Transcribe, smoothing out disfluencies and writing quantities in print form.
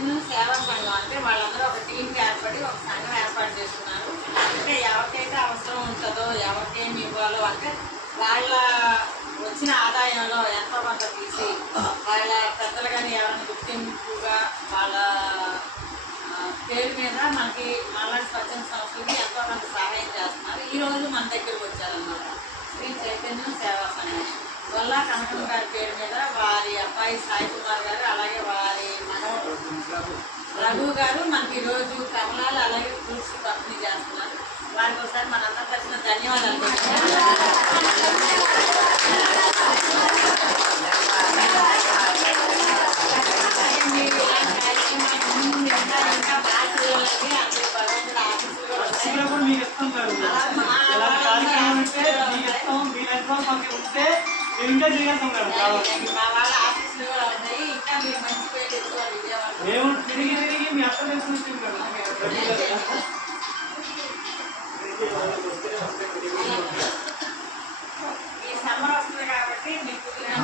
చైతన్య సేవా సంఘం అంటే వాళ్ళందరూ ఒక టీంకి ఏర్పడి ఒక సంఘం ఏర్పాటు చేస్తున్నారు. అంటే ఎవరికైతే అవసరం ఉంటుందో ఎవరికేమి ఇవ్వాలో అంటే వాళ్ళ వచ్చిన ఆదాయంలో ఎంతో కొంత తీసి వాళ్ళ పెద్దలు కానీ ఎవరైనా గుర్తింపుగా వాళ్ళ పేరు మీద మనకి అలాంటి స్వచ్ఛంద సంస్థలకి ఎంతో కొంత సహాయం చేస్తున్నారు. ఈరోజు మన దగ్గరకు వచ్చారన్నమాట శ్రీ చైతన్య సేవా సంఘం వల్ల కనకం గారి పేరు మీద వారి అబ్బాయి సాయి కుమార్ గారు అలాగే వారి మనవడు రఘు గారు మనకి ఈరోజు కమలాలు అలాగే ఫ్రూట్స్ పంపిణీ చేస్తున్నారు. వారికి ఒకసారి మనందరి తరఫున ధన్యవాదాలు. ఇంకా చేయగలుగుతాం మా వాళ్ళ ఆఫీసులు కూడా ఉన్నాయి. ఇంకా మీరు మంచి పేరు తెచ్చుకోవాలి విజయవాడ. మేము తిరిగి తిరిగి మీ అత్త తెలుసుకుంటాం కదా.